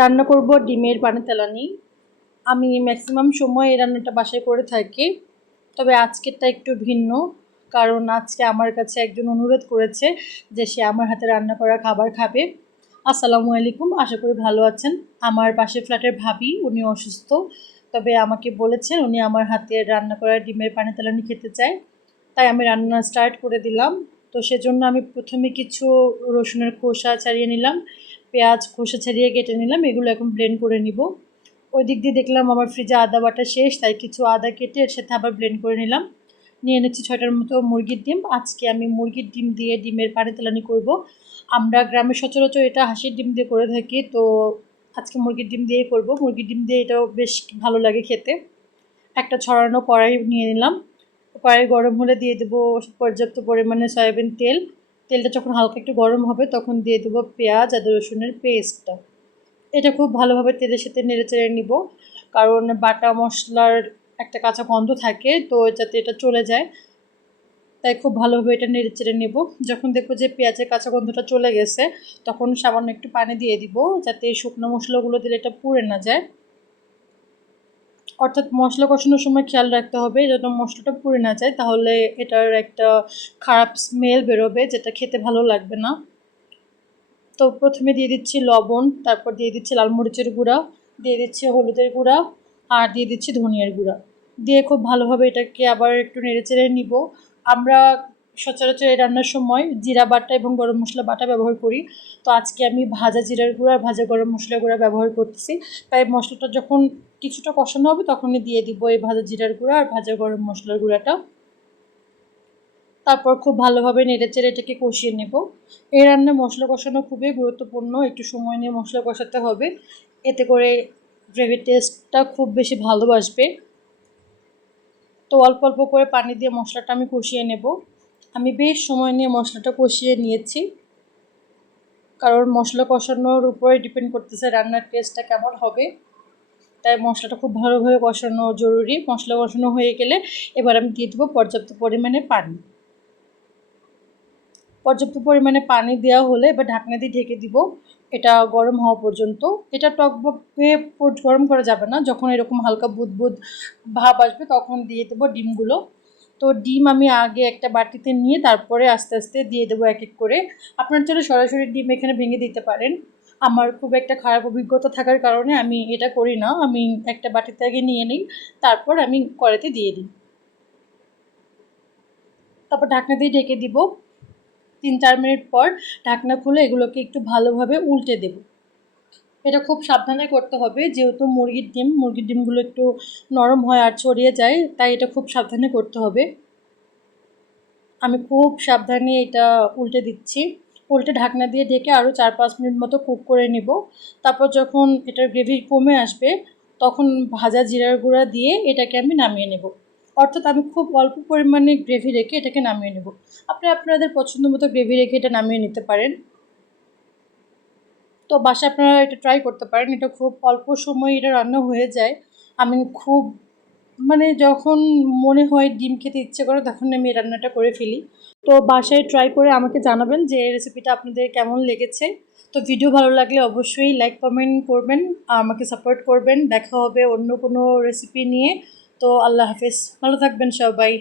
রান্না করব ডিমের পানি তেলানি। আমি ম্যাক্সিমাম সময় এই রান্নাটা বাসায় করে থাকি। তবে আজকেরটা একটু ভিন্ন, কারণ আজকে আমার কাছে একজন অনুরোধ করেছে যে সে আমার হাতে রান্না করা খাবার খাবে। আসসালামু আলাইকুম, আশা করি ভালো আছেন। আমার পাশের ফ্ল্যাটের ভাবি, উনি অসুস্থ। তবে আমাকে বলেছেন উনি আমার হাতে রান্না করা ডিমের পানি তেলানি খেতে চায়। তাই আমি রান্না স্টার্ট করে দিলাম। তো সেজন্য আমি প্রথমে কিছু রসুনের খোসা ছাড়িয়ে নিলাম। পেঁয়াজ, খোসা ছাড়িয়ে কেটে নিলাম, এগুলো এখন ব্লেন্ড করে নিব। ওই দিক দিয়ে দেখলাম আমার ফ্রিজে আদা বাটা শেষ, তাই কিছু আদা কেটে এর সাথে আবার ব্লেন্ড করে নিলাম। নিয়ে এনেছি ছয়টার মতো মুরগির ডিম। আজকে আমি মুরগির ডিম দিয়ে ডিমের পানি তেলানি করব। আমরা গ্রামে সচরাচর এটা হাঁসের ডিম দিয়ে করে থাকি, তো আজকে মুরগির ডিম দিয়েই করব। মুরগির ডিম দিয়ে এটাও বেশ ভালো লাগে খেতে। একটা ছড়ানো কড়াই নিয়ে নিলাম। কড়াই গরম হলে দিয়ে দেবো পর্যাপ্ত পরিমাণে সয়াবিন তেল। তেলটা যখন হালকা একটু গরম হবে, তখন দিয়ে দেবো পেঁয়াজ আদা রসুনের পেস্টটা এটা খুব ভালোভাবে তেলের সাথে নেড়ে চেড়ে নিব, কারণ বাটা মশলার একটা কাঁচা গন্ধ থাকে, তো যাতে এটা চলে যায়। তাই খুব ভালোভাবে এটা নেড়ে চেড়ে নেব। যখন দেখব যে পেঁয়াজের কাঁচা গন্ধটা চলে গেছে, তখন সামান্য একটু পানি দিয়ে দিব, যাতে শুকনো মশলাগুলো দিলে এটা পুড়ে না যায়। অর্থাৎ মশলা কষানোর সময় খেয়াল রাখতে হবে, যেন মশলাটা পুড়ে না যায়, তাহলে এটার একটা খারাপ স্মেল বেরোবে, যেটা খেতে ভালো লাগবে না। তো প্রথমে দিয়ে দিচ্ছি লবণ, তারপর দিয়ে দিচ্ছি লাল মরিচের গুঁড়া, দিয়ে দিচ্ছি হলুদের গুঁড়া, আর দিয়ে দিচ্ছি ধনিয়ার গুঁড়া। দিয়ে খুব ভালোভাবে এটাকে আবার একটু নেড়ে চেড়ে নিব। আমরা সচরাচর এই রান্নার সময় জিরা বাটা এবং গরম মশলা বাটা ব্যবহার করি। তো আজকে আমি ভাজা জিরার গুঁড়া আর ভাজা গরম মশলা গুঁড়া ব্যবহার করতেছি। তাই মশলাটা যখন কিছুটা কষানো হবে তখনই দিয়ে দিব এই ভাজা জিরার গুঁড়া আর ভাজা গরম মশলার গুঁড়াটা। তারপর খুব ভালোভাবে নেড়ে চেড়ে এটাকে কষিয়ে নেব। এই রান্নায় মশলা কষানো খুবই গুরুত্বপূর্ণ। একটু সময় নিয়ে মশলা কষাতে হবে। এতে করে গ্রেভির টেস্টটা খুব বেশি ভালোবাসবে তো অল্প অল্প করে পানি দিয়ে মশলাটা আমি কষিয়ে নেব। আমি বেশ সময় নিয়ে মশলাটা কষিয়ে নিয়েছি। কারণ মশলা কষানোর উপরে ডিপেন্ড করতেছে রান্নার টেস্টটা কেমন হবে। তাই মশলাটা খুব ভালোভাবে কষানো জরুরি। মশলা কষানো হয়ে গেলে এবার আমি দিয়ে দেবো পর্যাপ্ত পরিমাণে পানি। পর্যাপ্ত পরিমাণে পানি দেওয়া হলে এবার ঢাকনা দিয়ে ঢেকে দিব। এটা গরম হওয়া পর্যন্ত। এটা টকবকে গরম করা যাবে না। যখন এরকম হালকা বুদবুদ ভাব আসবে তখন দিয়ে দেবো ডিমগুলো। তো ডিম আমি আগে একটা বাটিতে নিয়ে তারপরে আস্তে আস্তে দিয়ে দেবো এক এক করে। আপনার চাইলে সরাসরি ডিম এখানে ভেঙে দিতে পারেন। আমার খুব একটা খারাপ অভিজ্ঞতা থাকার কারণে আমি এটা করি না। আমি একটা বাটিতে আগে নিয়ে নিই, তারপর আমি কড়াইতে দিয়ে দিই। তারপর ঢাকনা দিয়ে ঢেকে দিব। তিন চার মিনিট পর ঢাকনা খুলে এগুলোকে একটু ভালোভাবে উল্টে দেব। এটা খুব সাবধানে করতে হবে। যেহেতু মুরগির ডিম, মুরগির ডিমগুলো একটু নরম হয় আর ছড়িয়ে যায়, তাই এটা খুব সাবধানে করতে হবে। আমি খুব সাবধানে এটা উল্টে দিচ্ছি। উল্টে ঢাকনা দিয়ে ঢেকে আরও চার পাঁচ মিনিট মতো কুক করে নেব। তারপর যখন এটার গ্রেভি কমে আসবে, তখন ভাজা জিরার গুঁড়া দিয়ে এটাকে আমি নামিয়ে নেব। অর্থাৎ আমি খুব অল্প পরিমাণে গ্রেভি রেখে এটাকে নামিয়ে নেব। আপনি আপনাদের পছন্দ মতো গ্রেভি রেখে এটা নামিয়ে নিতে পারেন। তো বাসায় আপনারা এটা ট্রাই করতে পারেন। এটা খুব অল্প সময় এটা রান্না হয়ে যায়। আমি খুব মানে যখন মনে হয় ডিম খেতে ইচ্ছে করে, তখন আমি এই রান্নাটা করে ফেলি। তো বাসায় ট্রাই করে আমাকে জানাবেন যে রেসিপিটা আপনাদের কেমন লেগেছে। তো ভিডিও ভালো লাগলে অবশ্যই লাইক কমেন্ট করবেন, আমাকে সাপোর্ট করবেন। দেখা হবে অন্য কোনো রেসিপি নিয়ে। তো আল্লাহ হাফেজ। ভালো থাকবেন সবাই।